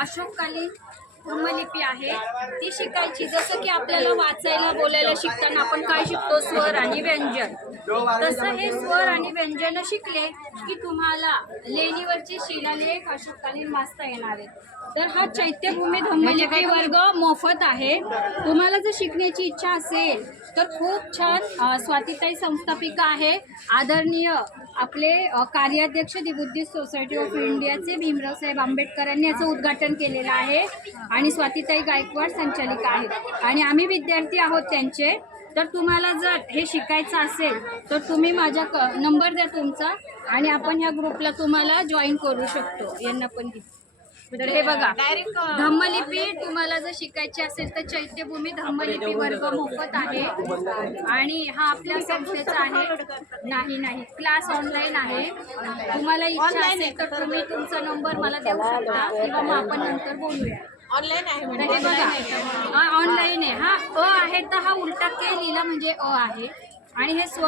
अशोककालीन ब्रह्मलिपी आहे. ती शिकायची. जसं की आपल्याला वाचायला बोलायला शिकताना आपण काय शिकतो? स्वर आणि व्यंजन. तसं हे स्वर आणि व्यंजन शिकले की तुम्हाला लेणीवरचे शिलालेख अशोककालीन वाचता येणार आहेत तर हा चैत्यभूमी धम्मलिपी वर्ग मोफत आहे. तुम्हाला जर शिकण्याची इच्छा असेल तर खूप छान स्वातिताई स्वातीताई संस्थापिका आहे. आदरणीय आपले कार्याध्यक्ष दि बुद्धिस्ट सोसायटी ऑफ इंडियाचे भीमराव साहेब आंबेडकरांनी याचं उद्घाटन केलेलं आहे आणि स्वातीताई गायकवाड संचालिका आहेत. आणि आम्ही विद्यार्थी आहोत त्यांचे. तर तुम्हाला जर हे शिकायचं असेल तर तुम्ही माझ्या क नंबर द्या तुमचा आणि आपण ह्या ग्रुपला तुम्हाला जॉईन करू शकतो. यांना पण तर हे बघा धम्मलिपी तुम्हाला जर शिकायची असेल तर चैत्यभूमी धम्मलिपी वर्ग मोफत आहे. आणि हा आपल्या संस्थेचा आहे. नाही नाही. क्लास ऑनलाईन आहे. तुम्हाला इच्छा असेल तर तुम्ही तुमचा नंबर मला देऊ शकता किंवा मग आपण नंतर बोलूया. ऑनलाईन आहे तर म्हणजे हे बघा हा ऑनलाईन आहे. हा अ आहे तर हा उलटा के लिहिला म्हणजे अ आहे. आणि हे स्वर